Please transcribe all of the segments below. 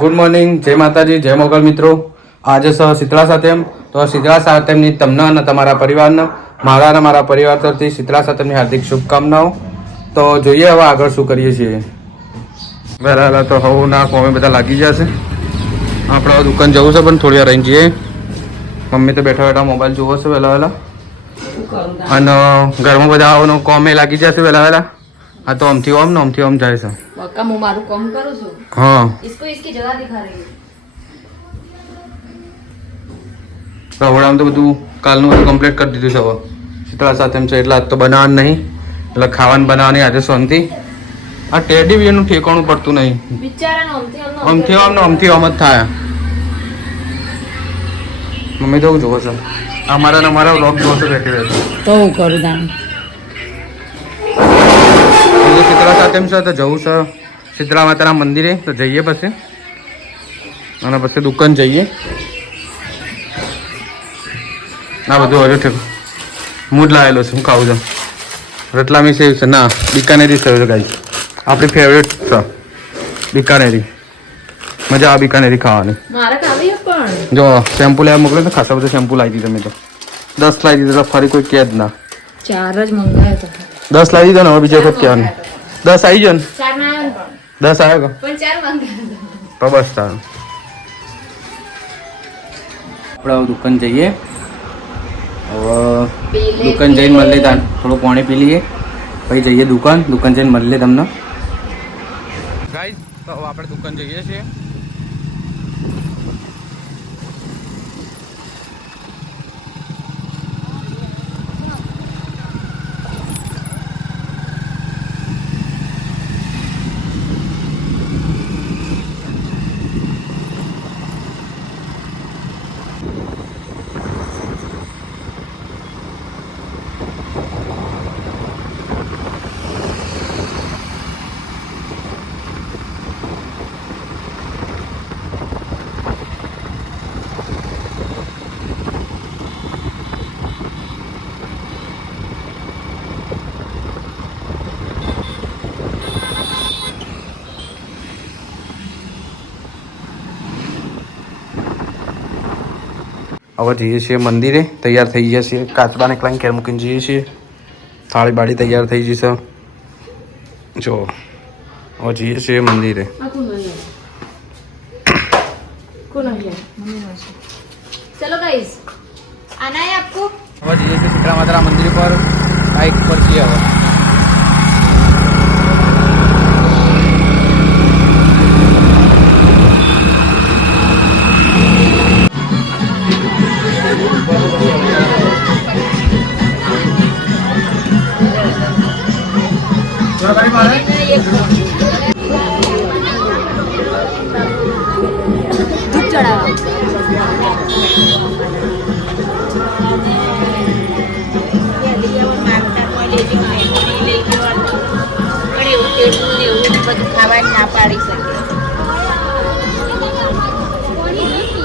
Good morning, જય માતાજી, જય મોગલ મિત્રો. આજે શીતળા સાતમ. તો શીતળા સાતમની તમને અને તમારા પરિવારને મારા અને મારા પરિવાર તરફથી શીતળા સાતમની હાર્દિક શુભકામનાઓ. તો જોઈએ હવે આગળ શું કરીએ છીએ. બરાબર, તો હવે ના કોમે બધા લાગી જશે. આપણે દુકાન જવું છે પણ થોડી વાર રહીને જઈએ. મમ્મી તો બેઠા બેઠા મોબાઈલ જોવો છે વહેલા વહેલા, અને ઘરમાં બધા આવવાનો કોમે લાગી જશે વહેલા વહેલા. હા, તો આમથી ઓમ ને આમથી ઓમ જાય છે. હું મારું કામ કરું છું. હા, इसकी जगह दिखा रही તો હમણાં તો બધું કાલનું બધું કમ્પ્લીટ કરી દીધું છે. હવે શીતળા સાતમ છે એટલે આજ તો બનાવવાનું નહીં, એટલે ખાવાનું બનાવવાની આજે શાંતિ. આ ટેડી બિયરનું ઠેકાણું પડતું નહીં, આમથી આમ ને આમથી આમ જ થાય. મમ્મી તો જોવો છો, અમારા ને અમારા વ્લોગ જોવો છો બેઠી રહેશે. તો હું કરું દાન. શીતળા સાતમ છે તો જવું છે શીતળા માતાના મંદિરે, તો જઈએ પછી, અને પછી દુકાન જઈએ. આ બધું હજુ ઠીક હું જ લાવેલો છું. હું ખાવું છું રતલામી સેવ છે, ના બિકાનેરી સેવ છે ગાઈ, આપણી ફેવરેટ છે બિકાનેરી. મજા આવે બિકાનેરી ખાવાની. મારે ખાવી પણ જો શેમ્પુ લેવા મોકલે તો ખાસા બધા શેમ્પુ લાવી દીધા મેં તો 10 લાવી દીધા. ફરી કોઈ કે જ ના, 4 જ મંગાવ્યો તો 10 લાવી દીધા ને હવે બીજા કોઈ કહેવાનું. 10 આવી જાય ને, 4 ના આવ્યો 10 આવ્યો પણ 4 મંગાવ્યો તો બસ તારું. આપણે દુકાન જઈએ. હવે દુકાન જઈને મળી લે, થોડું પાણી પી લઈએ પછી જઈએ દુકાન જઈને મળી લે તમને. ગાઈસ, તો હવે આપણે દુકાન જઈએ છીએ. હવે જઈએ છીએ મંદિરે, તૈયાર થઈ ગયા છીએ. કાચબાને ક્લાઈન કેર મૂકીને જઈએ છીએ. થાળી બાળી તૈયાર થઈ જશે. જો હવે જઈએ છીએ મંદિરે. चलो गाइस, आना है आपको? હવે જઈએ છીએ શીતળા માતાના મંદિર પર. બાઇક પર છીએ હવે. दूध चढ़ावा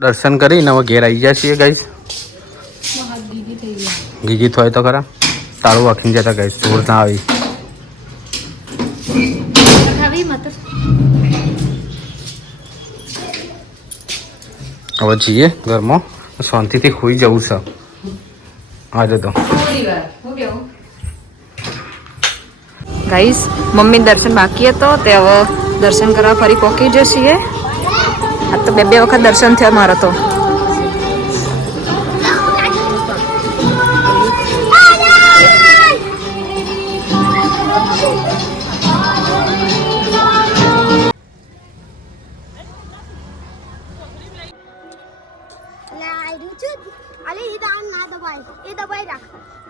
દર્શન કરીને હવે ઘેર આવી ગયા છીએ ગાઈસ. ગીગી થોય તો ખરા, તાળું વાખીને જતા ગાઈસ, ચોર ના આવી. હવે જઈએ ઘરમાં, શાંતિથી ખોઈ જવું છે આજે તો. ગાઈસ, મમ્મી દર્શન બાકી હતો તે હવે દર્શન કરવા ફરી પહોંચી જશે. આ તો બે વખત દર્શન થયા મારા તો.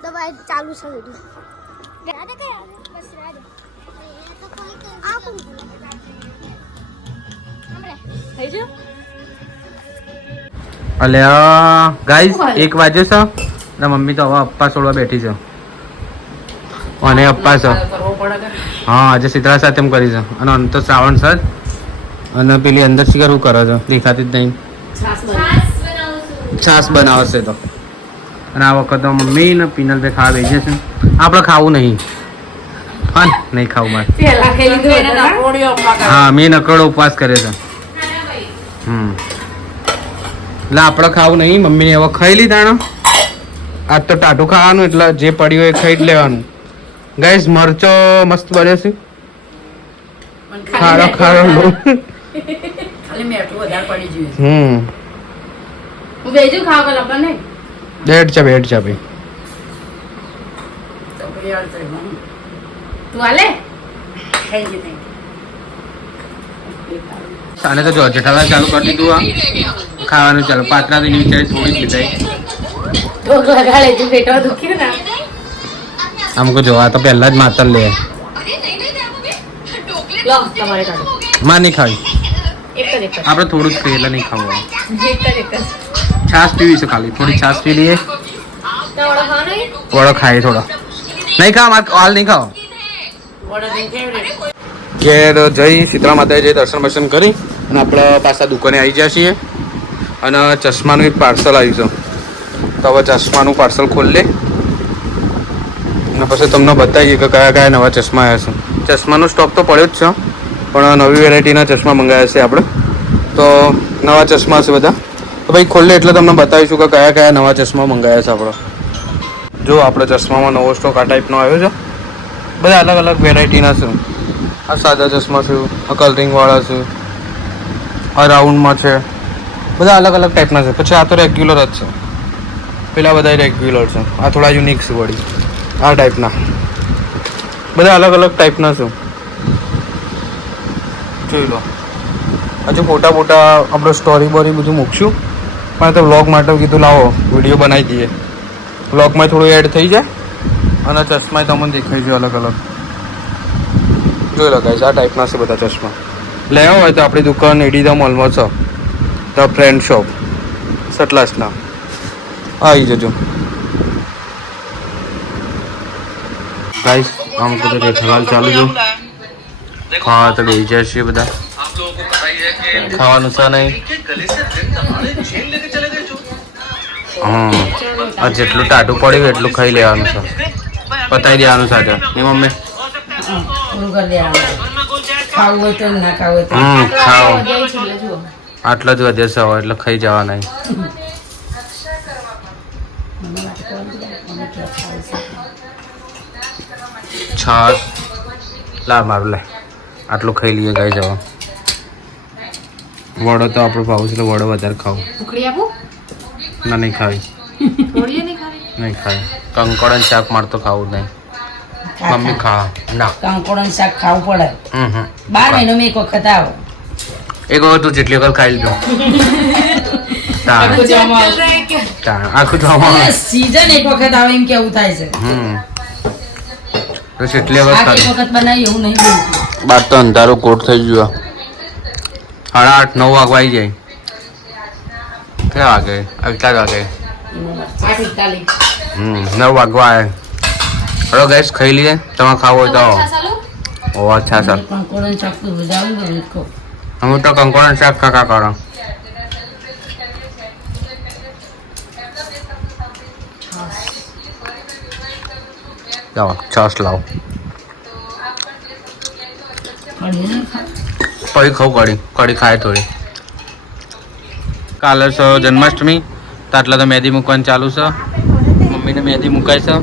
दवाई चालू से અલ્યા ગાઈસ, 1 વાગ્યો છે ને મમ્મી તો હવે અપ્પા છોડવા બેઠી છે. અને અપ્પા છે. હા, આજે શીતળા સાતમ કરી છે અને અંત તો શ્રાવણ છે. અને પેલી અંદર શિકાર શું કરે છે દેખાતી જ નહીં. છાસ બનાવશે તો. અને આ વખત મમ્મી ને પિનલભાઈ ખાવા બેસી છે. આપણે ખાવું નહીં, હા નહીં ખાવું મારે. હા, મેં નકરોડો ઉપવાસ કરે છે. એટલે આપણે ખાવું નહીં, મમ્મીને હવે ખાઈ લીધા ને. આજ તો ટાટું ખાવાનું, એટલે જે પડ્યું હોય એ ખાઈ જ લેવાનું. ગાઈસ મરચો મસ્ત બને છે, ખારો ખારો લો. ખાલી મેઠું વધારે પડી ગયું. હું બેજું ખાવ કર આપણને બેઠ જા ભાઈ. તો પછી યાર તો તું હાલે થેન્ક યુ. સાને તો જો જેઠાલાલ ચાલુ કરી દીધું, આ ખાવાનું ચાલુ. પાત્રા થી નીચે થોડી જ લીધાઈ. ઢોક લગાડે તું પેટમાં દુખ્યું ને આમકો જો આ તો પહેલા જ માતર લે. લો તમારે કાઢો માં નહીં ખાવી, એક જ આપણે થોડું જ ખાઈએ એટલે નહીં ખાવું. એક જ છાશ પીવી છે, ખાલી થોડી છાશ પી લઈએ. તમારો ખાવાનો છે? વડો ખાઈએ થોડો. નહીં ખાવ, મારે હાલ નહીં ખાવ. વડાની ફેવરેટ. ઘેર જઈ શીતળા માતાએ જઈ દર્શન બર્શન કરી અને આપણે પાછા દુકાને આવી ગયા છીએ. અને ચશ્માનું એક પાર્સલ આવ્યું છે, તો હવે ચશ્માનું પાર્સલ ખોલી અને પછી તમને બતાવીએ કે કયા કયા નવા ચશ્મા આવ્યા છે. ચશ્માનો સ્ટોક તો પડ્યો જ છે, પણ નવી વેરાયટીના ચશ્મા મંગાવ્યા છે આપણે. તો નવા ચશ્મા છે બધા, તો ભાઈ ખોલે એટલે તમને બતાવીશું કે કયા કયા નવા ચશ્મા મંગાવ્યા છે આપણે. જો આપણે ચશ્મામાં નવો સ્ટોક આ ટાઈપનો આવ્યો છે, બધા અલગ અલગ વેરાયટીના છે. આ સાદા ચશ્મા છે, આ કલરિંગવાળા છે, આ રાઉન્ડમાં છે, બધા અલગ અલગ ટાઈપના છે. પછી આ તો રેગ્યુલર જ છે, પેલા બધા રેગ્યુલર છે, આ થોડા યુનિક છે વળી. આ ટાઈપના બધા અલગ અલગ ટાઈપના છે, જોઈ લો. હજુ ફોટા બોટા આપણે સ્ટોરી બોરી બધું મૂકશું, પણ તો વ્લોગ માટે કીધું લાવો વિડીયો બનાવી દઈએ, વ્લોગમાં થોડું એડ થઈ જાય અને ચશ્મા તમને દેખાઈ છે અલગ અલગ. જોઈ લો ગાઈસ, આ ટાઈપના છે બધા ચશ્મા. લેવા હોય તો આપણી દુકાન એડીદા મોલમાં છે, ધ ફ્રેન્ડ શોપ સટલાસના. આવી જજો ગાઈસ. આમ બધું જેઠાલાલ ચાલુ જો ખાવા તો બેસી જાય છીએ બધા. ખાવાનું છે નહીં. હા, આ જેટલું ટાટું પડ્યું એટલું ખાઈ લેવાનું છે, પતાવી દેવાનું સાથે. નહીં મમ્મી? પૂરું કરી દેવાનું. ખાવું હોય તો ના ખાવું હોય તો. ખાઓ. જઈ છું એટલે જુઓ આટલો જ વધે છે હવે, એટલે ખાઈ જવાના. છાસ લા મારું લે, આટલું ખાઈ લઈએ ગાઈ જવા. વડો તો આપણો ભાવ છે એટલે વડો વધારે ખાવું. ઉખડી આપું ના નહીં ખાવી, થોડી નહીં ખાવી નહીં ખાવી. કંકોડ અને શાક મારે તો ખાવું જ નહીં. મમ્મી ખા ના. કંકોડન શાક ખાવું પડે. હમ 12 મહિનામાં એક વખત આવો. એક વખત તું જેટલી વખત ખાઈ લીધું આખું જમવાનું. સીઝન એક વખત આવે એમ કેવું થાય છે. તો જેટલી વખત આ એક ખાધી. વખત બનાવી એવું નહીં બોલતું. બાર તો અંધારું કોટ થઈ ગયું. 8:30 9 વાગવા આવી જાય. કેટલા વાગે? 4 વાગે. 8:41. 9 વાગવા આવે. હલો ગેસ ખાઈ લઈએ. તમારે ખાવું હોય તો આવો. ઓ અચ્છા સર, કંકોડન શાક તો વધારે બને ખો. અમે તો કંકોડા શાક કાકા કરો. લાવો છાસ લાવો. કઢી નહીં ખાવ. કઢી ખાવ, કઢી ખાય થોડી. કાલે છે જન્માષ્ટમી, તો આટલા તો મહેંદી મૂકવાનું ચાલુ છે. મમ્મીને મહેંદી મુકાય છે,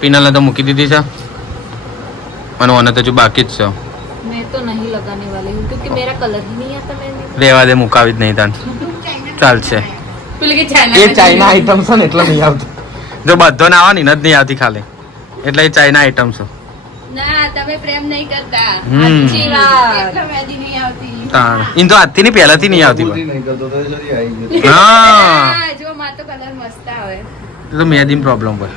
પીનાને તો મૂકી દીધી છે, અને ઓને તો હજુ બાકી જ છે. मैं तो नहीं लगाने वाली हूँ क्योंकि मेरा कलर ही नहीं आता मेहंदी રેવા દે, મુકાવી જ નહીં તાન ચાલશે. પેલી કે એ ચાઇના આઈટમ છે ને એટલે નહીં આવતું. જો બધો ના આવવાની ને જ નહીં આવતી ખાલી, એટલે એ ચાઇના આઈટમ છે. ના તમે પ્રેમ નહીં કરતા अच्छी बात એટલે મહેંદી નહીં આવતી તાણ ઈન તો આજથી ની પહેલાથી નહીં આવતી પણ. હા, જો માં તો કલર મસ્ત આવે એ તો મહેંદી પ્રોબ્લેમ હોય.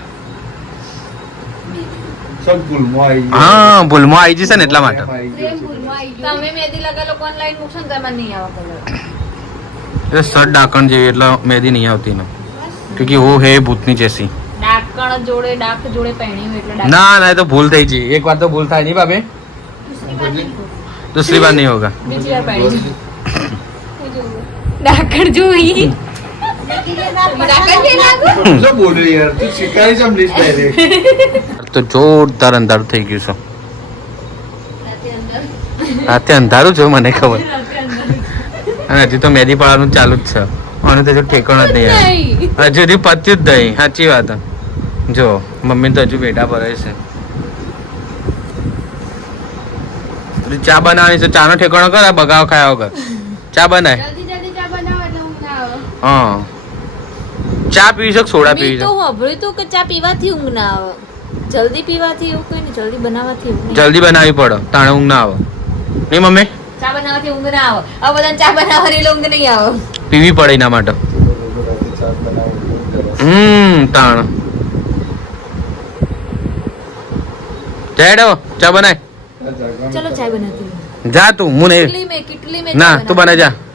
सब गुलमो आई હા, ભૂલમાં આવી જશે ને એટલા માટે. પ્રેમ ભૂલમાં આવી ગયું તમે મહેંદી લગા લોકો ઓનલાઈન મૂકશો ને તમે નહીં આવે કલર એટલે સર ડાકણ જેવી એટલે મહેંદી નહીં આવતી ને, ક્યોંકि वो है भूतनी जैसी. ડાકણ જોડે ડાક જોડે પહેણ્યું એટલે ડાક ના ના, એ તો ભૂલ થઈ ગઈ. એક વાર તો ભૂલ થાય નહીં બાબે, दूसरी बार नहीं होगा. બીજી વાર પહેણી ડાકણ જોઈ जो बोल रही यार तू शिकारी से प्लीज पहले તો જોરદાર અંધારું થઈ ગયું છે. રાતે અંધારું છે મને ખબર. અને હજી તો મેદી પાડવાનું ચાલુ જ છે અને તો હજુ ઠેકાણો જ નહીં આવે. હજુ સુધી પત્યું જ નહીં. સાચી વાત. જો મમ્મી તો હજુ બેઠા પડે છે. ચા બનાવવાની છે, ચાનો ઠેકાણો કર, આ બગાવ ખાયા વગર ચા બનાય. જલ્દી જલ્દી ચા બનાવો એટલે ઊંઘ ના આવે. હા, ચા પીવી છે કે સોડા મેં પીવી તો છે? સાંભળ્યું તું કે ચા પીવાથી ઊંઘ ના આવે, જલ્દી પીવાથી એવું કઈ નહીં, જલ્દી બનાવવાથી ઊંઘ નહીં. જલ્દી બનાવવી પડે તાણે ઊંઘ ના આવે. નહીં મમ્મી? ચા બનાવવાથી ઊંઘ ના આવે. આ બધા ચા બનાવવાની એટલે ઊંઘ નહીં આવે. પીવી પડે એના માટે. તાણ જાય ચા બનાય. ચલો ચાય બનાવતી. જા તું, હું નહીં. કેટલી મેં ના ચા તું બને જા. બનાવી.